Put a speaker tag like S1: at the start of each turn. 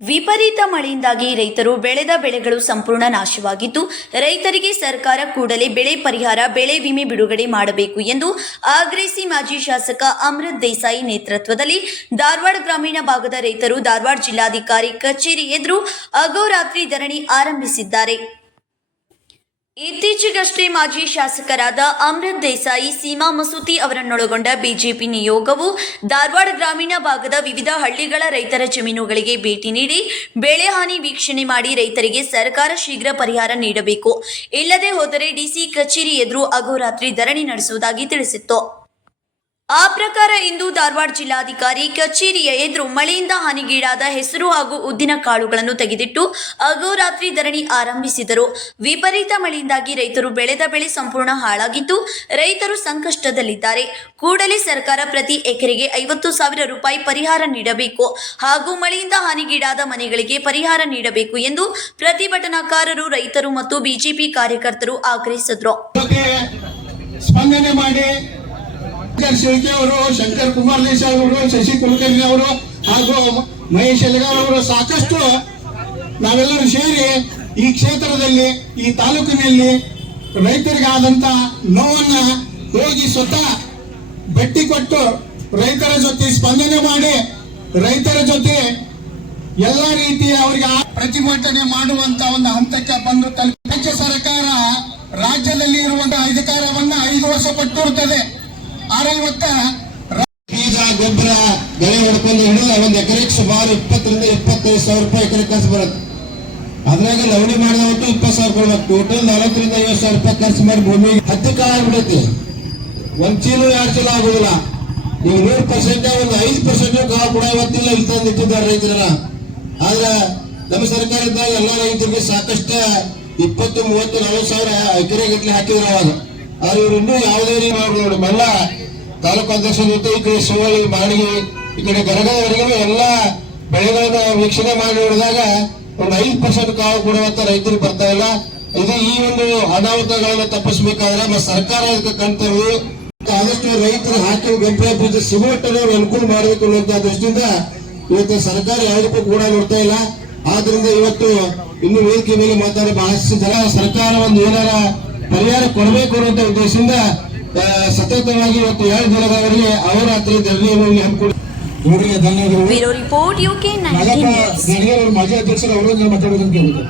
S1: ವಿಪರೀತ ಮಳೆಯಿಂದಾಗಿ ರೈತರು ಬೆಳೆದ ಬೆಳೆಗಳು ಸಂಪೂರ್ಣ ನಾಶವಾಗಿದ್ದು, ರೈತರಿಗೆ ಸರ್ಕಾರ ಕೂಡಲೇ ಬೆಳೆ ಪರಿಹಾರ, ಬೆಳೆ ವಿಮೆ ಬಿಡುಗಡೆ ಮಾಡಬೇಕು ಎಂದು ಆಗ್ರಹಿಸಿ ಮಾಜಿ ಶಾಸಕ ಅಮೃತ್ ದೇಸಾಯಿ ನೇತೃತ್ವದಲ್ಲಿ ಧಾರವಾಡ ಗ್ರಾಮೀಣ ಭಾಗದ ರೈತರು ಧಾರವಾಡ ಜಿಲ್ಲಾಧಿಕಾರಿ ಕಚೇರಿ ಎದುರು ಅಗೋರಾತ್ರಿ ಧರಣಿ ಆರಂಭಿಸಿದ್ದಾರೆ. ಇತ್ತೀಚೆಗಷ್ಟೇ ಮಾಜಿ ಶಾಸಕರಾದ ಅಮೃತ್ ದೇಸಾಯಿ, ಸೀಮಾ ಮಸೂತಿ ಅವರನ್ನೊಳಗೊಂಡ ಬಿಜೆಪಿ ನಿಯೋಗವು ಧಾರವಾಡ ಗ್ರಾಮೀಣ ಭಾಗದ ವಿವಿಧ ಹಳ್ಳಿಗಳ ರೈತರ ಜಮೀನುಗಳಿಗೆ ಭೇಟಿ ನೀಡಿ ಬೆಳೆ ಹಾನಿ ವೀಕ್ಷಣೆ ಮಾಡಿ ರೈತರಿಗೆ ಸರ್ಕಾರ ಶೀಘ್ರ ಪರಿಹಾರ ನೀಡಬೇಕು. ಇಲ್ಲದೆ ಹೋದರೆ ಡಿಸಿ ಕಚೇರಿ ಎದುರು ಅಹೋರಾತ್ರಿ ಧರಣಿ ನಡೆಸುವುದಾಗಿ ತಿಳಿಸಿತ್ತು. ಆ ಪ್ರಕಾರ ಇಂದು ಧಾರವಾಡ ಜಿಲ್ಲಾಧಿಕಾರಿ ಕಚೇರಿಯ ಎದುರು ಮಳೆಯಿಂದ ಹಾನಿಗೀಡಾದ ಹೆಸರು ಹಾಗೂ ಉದ್ದಿನ ಕಾಳುಗಳನ್ನು ತೆಗೆದಿಟ್ಟು ಅಗೋರಾತ್ರಿ ಧರಣಿ ಆರಂಭಿಸಿದರು. ವಿಪರೀತ ಮಳೆಯಿಂದಾಗಿ ರೈತರು ಬೆಳೆದ ಬೆಳೆ ಸಂಪೂರ್ಣ ಹಾಳಾಗಿದ್ದು, ರೈತರು ಸಂಕಷ್ಟದಲ್ಲಿದ್ದಾರೆ. ಕೂಡಲೇ ಸರ್ಕಾರ ಪ್ರತಿ ಎಕರೆಗೆ ಐವತ್ತು ಸಾವಿರ ರೂಪಾಯಿ ಪರಿಹಾರ ನೀಡಬೇಕು ಹಾಗೂ ಮಳೆಯಿಂದ ಹಾನಿಗೀಡಾದ ಮನೆಗಳಿಗೆ ಪರಿಹಾರ ನೀಡಬೇಕು ಎಂದು ಪ್ರತಿಭಟನಾಕಾರರು ರೈತರು ಮತ್ತು ಬಿಜೆಪಿ ಕಾರ್ಯಕರ್ತರು ಆಗ್ರಹಿಸಿದರು.
S2: ಶಿಳ್ಕೆ ಅವರು, ಶಂಕರ್ ಕುಮಾರ್ ದೇಸಾಯಿ ಅವರು, ಶಶಿ ಕುಲಕರ್ಣಿ ಅವರು ಹಾಗೂ ಮಹೇಶ್ ಎಲಗಾರ್ ಅವರು ಸಾಕಷ್ಟು ನಾವೆಲ್ಲರೂ ಸೇರಿ ಈ ಕ್ಷೇತ್ರದಲ್ಲಿ, ಈ ತಾಲೂಕಿನಲ್ಲಿ ರೈತರಿಗಾದಂತ ನೋವನ್ನ ಹೋಗಿ ಸ್ವತಃ ಬೆಟ್ಟಿ ಕೊಟ್ಟು ರೈತರ ಜೊತೆ ಸ್ಪಂದನೆ ಮಾಡಿ, ರೈತರ ಜೊತೆ ಎಲ್ಲ ರೀತಿಯ ಅವರಿಗೆ ಪ್ರತಿಭಟನೆ ಮಾಡುವಂತ ಒಂದು ಹಂತಕ್ಕೆ ಬಂದು ರಾಜ್ಯ ಸರ್ಕಾರ ರಾಜ್ಯದಲ್ಲಿ ಇರುವಂತಹ ಅಧಿಕಾರವನ್ನ ಐದು ವರ್ಷ ಕೊಟ್ಟಿರುತ್ತದೆ ರ- ಬೀಜ, ಗೊಬ್ಬರ, ಬೆಳೆ ಹೊಡ್ಕೊಂಡು ಹಿಡಿದ ಒಂದ್ ಎಕರೆಗೆ ಸುಮಾರು ಇಪ್ಪತ್ತರಿಂದ ಇಪ್ಪತ್ತೈದು ಸಾವಿರ ರೂಪಾಯಿ ಎಕರೆ ಖರ್ಚು ಬರುತ್ತೆ. ಅದ್ರಾಗ ಲವಣಿ ಮಾಡಿದವತ್ತು ಇಪ್ಪತ್ತು ಸಾವಿರ ಕೊಡ್ಬೇಕು. ಟೋಟಲ್ ನಲವತ್ತರಿಂದ ಐವತ್ತು ಸಾವಿರ ರೂಪಾಯಿ ಖರ್ಚು ಮಾಡಿ ಭೂಮಿಗೆ ಕಾಲ ಆಗ್ಬಿಡುತ್ತೆ ಒಂದ್ ಚೀಲ ಎರಡು ಚೀಲ ಆಗುದಿಲ್ಲ. ನೀವು ನೂರು ಪರ್ಸೆಂಟ್ ಒಂದು ಐದು ಪರ್ಸೆಂಟ್ ಕಾಳು ಕೂಡ ಇವತ್ತಿಲ್ಲ, ಇಲ್ಲಿ ತಂದು ಇಟ್ಟಿದ್ದಾರೆ ರೈತರೆಲ್ಲ. ಆದ್ರೆ ನಮ್ಮ ಸರ್ಕಾರ ಇದ್ದಾಗ ಎಲ್ಲ ರೈತರಿಗೆ ಸಾಕಷ್ಟು ಇಪ್ಪತ್ತು, ಮೂವತ್ತು, ನಲವತ್ತು ಸಾವಿರ ಎಕರೆ ಗಟ್ಟಲೆ ಹಾಕಿದ್ರು ಅವಾಗ. ಆದ್ರೆ ಇವ್ರು ಇನ್ನೂ ಯಾವುದೇ ತಾಲೂಕು ಅಧ್ಯಕ್ಷರ ಜೊತೆ ಈ ಕಡೆ ಶಿವಳ್ಳಿ ಮಾಳಿಗೆ ಈ ಕಡೆ ಗರಗದವರೆಗೂ ಎಲ್ಲ ಬೆಳೆಗಳನ್ನ ವೀಕ್ಷಣೆ ಮಾಡಿ ನೋಡಿದಾಗ ಒಂದು ಐದು ಪರ್ಸೆಂಟ್ ಕಾವು ಕೊಡುವಂತ ರೈತರು ಇಲ್ಲ ಇದು ಈ ಒಂದು ಅನಾಹುತಗಳನ್ನ ತಪ್ಪಿಸಬೇಕಾದ್ರೆ ನಮ್ಮ ಸರ್ಕಾರ ಇದಕ್ಕೆ ಕಣ್ತರು ಆದಷ್ಟು ರೈತರು ಹಾಕಿ ಗೊಬ್ಬರ ಬೀಜ ಸಿಗುವಟ್ಟನ್ನು ಅನುಕೂಲ ಮಾಡಬೇಕು ಅನ್ನುವಂತ ದೃಷ್ಟಿಯಿಂದ ಇವತ್ತು ಸರ್ಕಾರ ಯಾವುದಕ್ಕೂ ಕೂಡ ನೋಡ್ತಾ ಇಲ್ಲ. ಆದ್ರಿಂದ ಇವತ್ತು ಇನ್ನು ವೇದಿಕೆ ಮೇಲೆ ಮಾತಾಡಿ ಜನ ಸರ್ಕಾರ ಒಂದು ಏನಾರ ಪರಿಹಾರ ಕೊಡಬೇಕು ಅನ್ನುವಂತ ಉದ್ದೇಶದಿಂದ ಸತತವಾಗಿ ಇವತ್ತು ಎರಡು ದಿನಗಳವರೆಗೆ ಅಹೋರಾತ್ರಿ ದೆಹಲಿಯಲ್ಲಿ ಹಮ್ಮಿಕೊಂಡು ಧನ್ಯವಾದಗಳು. ಮಾಜಿ ಅಧ್ಯಕ್ಷರು ಅವರು ಮಾತಾಡೋದಕ್ಕೆ ಕೇಳಿದ್ರು